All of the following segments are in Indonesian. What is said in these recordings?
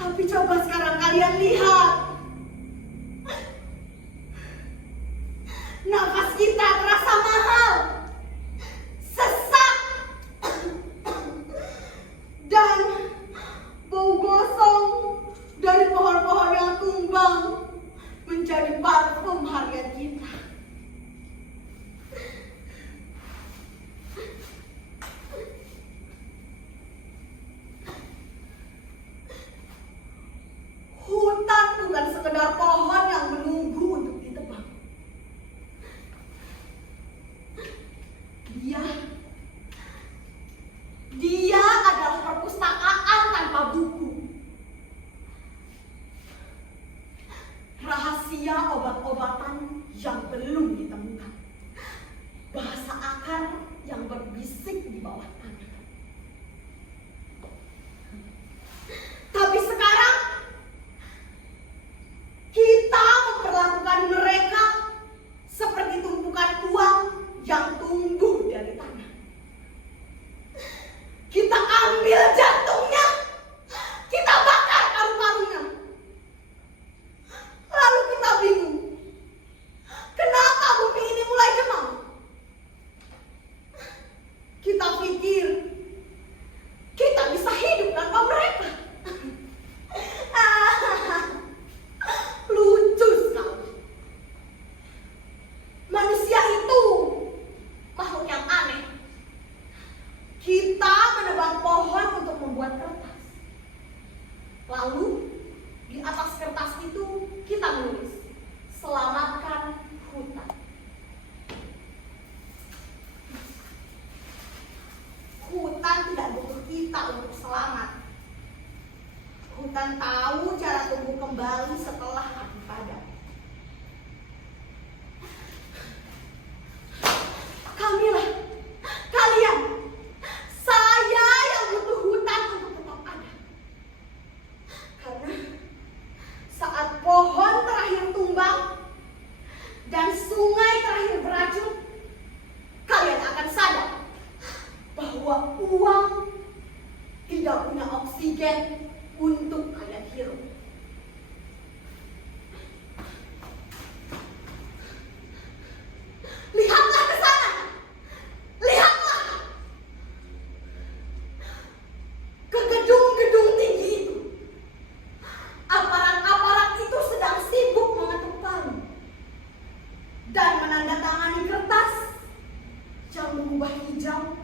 Tapi coba sekarang kalian lihat. Nafas kita terasa mahal, sesak, dan bau gosong dari pohon-pohon yang tumbang menjadi parfum harian kita. Hutan bukan sekedar pohon yang menunggu untuk ditebang. Dia adalah perpustakaan tanpa buku. Rahasia obat-obatan yang belum ditemukan. Bahasa akar yang berbisik di bawah tanah. Tapi sekarang kita memperlakukan mereka seperti tumpukan uang yang tumbuh dari tanah. Kita ambil jantungnya, kita bakar paru-parunya. Lalu kita bingung, kenapa bumi ini mulai demam? Kita pikir kita bisa hidup tanpa mereka. Lucu sekali. Manusia itu makhluk yang aneh. Kita menebang pohon untuk membuat kertas. Lalu di atas kertas itu kita menulis, selamatkan hutan. Hutan tidak butuh kita untuk selamat. Hutan tahu cara tumbuh kembali setelah api padam. Kamilah, kalian, saya yang butuh hutan untuk tetap ada. Karena saat pohon terakhir tumbang dan sungai terakhir beracun, kalian akan sadar bahwa uang tidak punya oksigen untuk kalian hirup. Lihatlah ke sana. Lihatlah ke gedung-gedung tinggi itu. Aparat-aparat itu sedang sibuk mengetuk palu dan menandatangani kertas yang mengubah hijau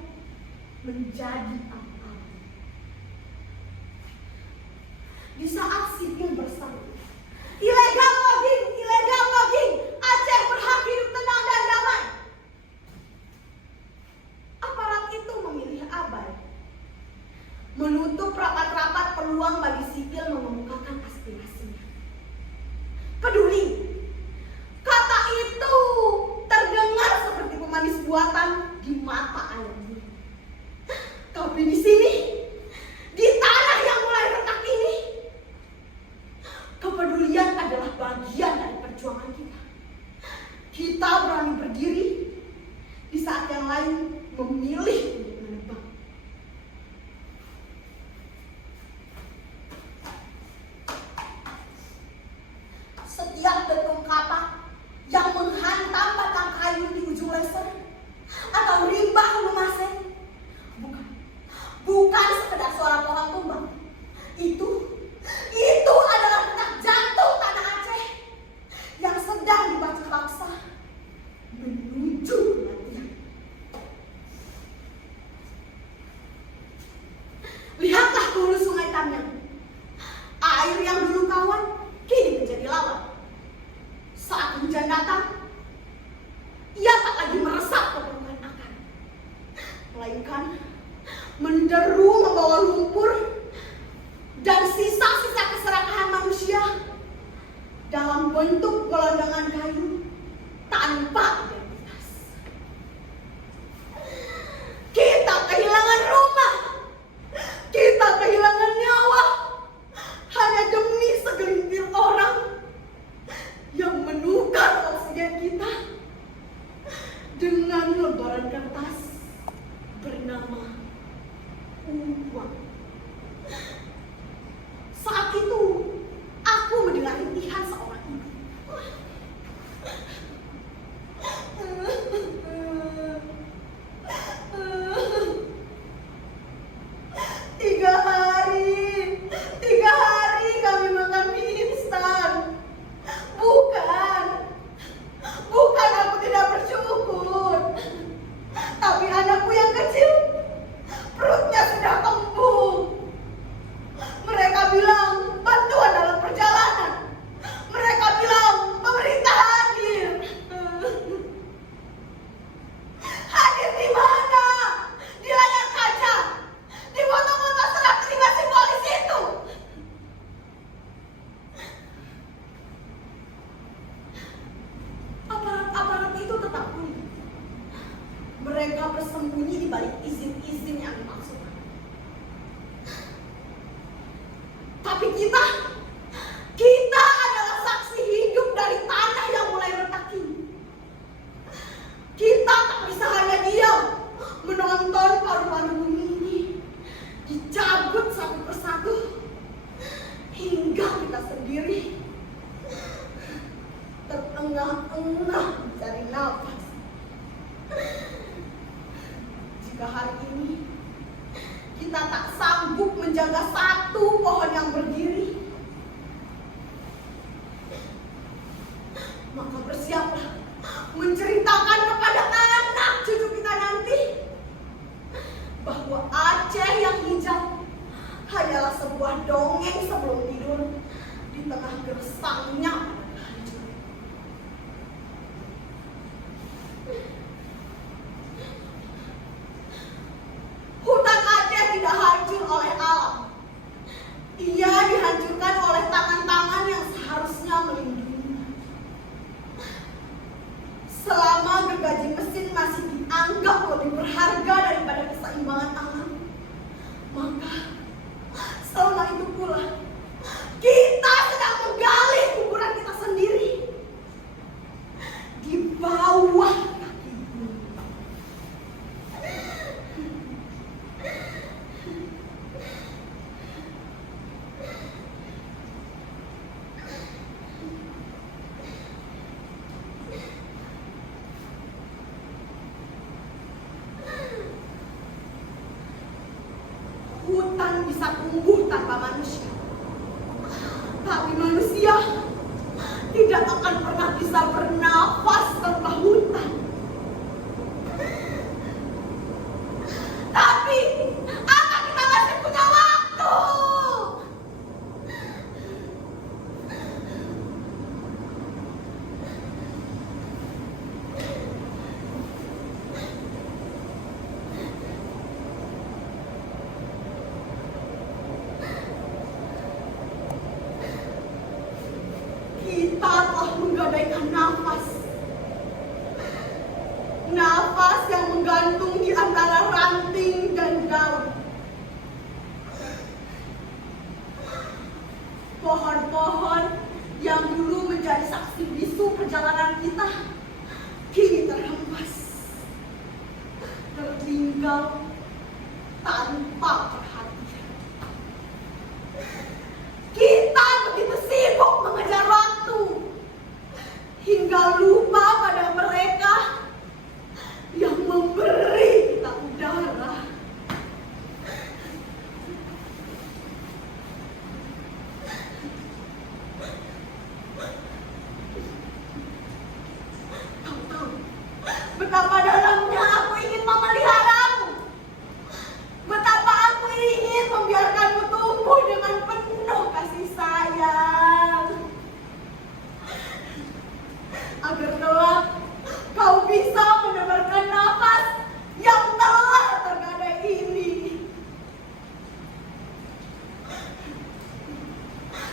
menjadi abu-abu. Di saat sipil berseru, ilegal logging, Aceh berhak hidup tenang dan damai. Aparat itu memilih abai, menutup rapat-rapat peluang bagi sipil mengemukakan aspirasinya. Peduli, kata itu terdengar seperti pemanis buatan di mata air bumi. Tapi di sini, di tanah yang mulai retak ini, kepedulian adalah bagian dari perjuangan kita. Kita berani berdiri di saat yang lain memilih untuk menebang. Setiap dentum kata yang menghantam batang kayu di ujung leser atau rimbah lumase bukan sekedar suara pohon tumbang. Itu adalah detak jantung tanah Aceh yang sedang dibacak paksa menuju kematian. Lihatlah ke hulu sungai Tamiang. Air yang dulu kawan kini menjadi lawan. Saat hujan datang, ia tak lagi meresap ke permukaan akar, melainkan menderu membawa lumpur dan sisa-sisa keserakahan manusia dalam bentuk golongan kayu tanpa identitas. Kita kehilangan rumah, kita kehilangan nyawa hanya demi segelintir orang yang menukar oksigen kita dengan lembaran kertas bernama uang. Saat itu izin-izin yang dimaksudkan. Tapi kita adalah saksi hidup dari tanah yang mulai retak ini. Kita tak bisa hanya diam menonton paru-paru bumi ini dicabut satu persatu hingga kita sendiri terengah-engah mencari nafas. Jika hari ini kita tak sanggup menjaga satu pohon yang berdiri, maka bersiaplah menceritakan kepada anak cucu kita nanti bahwa Aceh yang hijau hanyalah sebuah dongeng sebelum tidur di tengah gersangnya hancur. Hutan Aceh tidak hancur oleh alam. Ia dihancurkan oleh tangan-tangan yang seharusnya melindunginya. Selama gergaji mesin masih dianggap lebih berharga daripada keseimbangan alam, maka selama itu pula kita sedang menggali kuburan kita sendiri di bawah kaki bumi. Hutan bisa tumbuh tanpa manusia, tapi manusia tidak akan pernah bisa bernafas tanpa hutan. Tapi apa kita masih punya waktu? Kita telah menggadaikan nafas yang menggantung di antara ranting dan daun. Pohon-pohon yang dulu menjadi saksi bisu perjalanan kita kini terhempas, tertinggal tanpa perhatian. Kita begitu sibuk mengejar waktu hingga lupa pada mereka yang memberi kita udara. Kau tahu betapa dalamnya aku ingin memeliharamu, betapa aku ingin membiarkanmu tumbuh dengan penuh kasih sayang, agar kelak kau bisa mendebarkan nafas yang telah tergadai ini.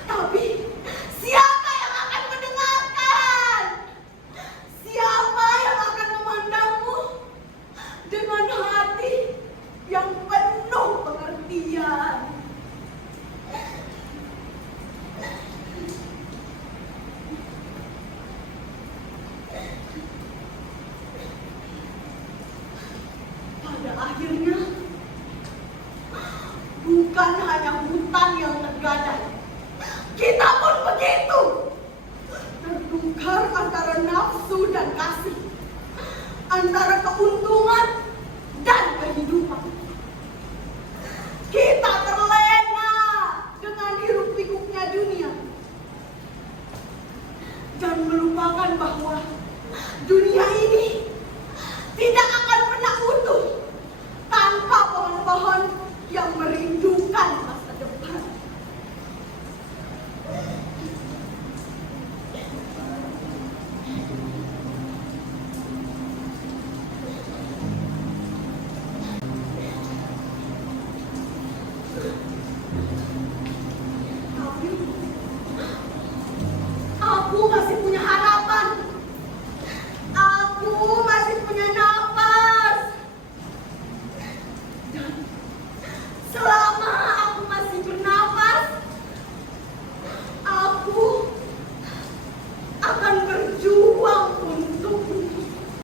Tapi siapa yang akan mendengarkan? Siapa yang akan memandangmu dengan hati yang penuh pengertian? Pada akhirnya, bukan hanya hutan yang tergadai, kita pun begitu. Tertukar antara nafsu dan kasih, antara keuntungan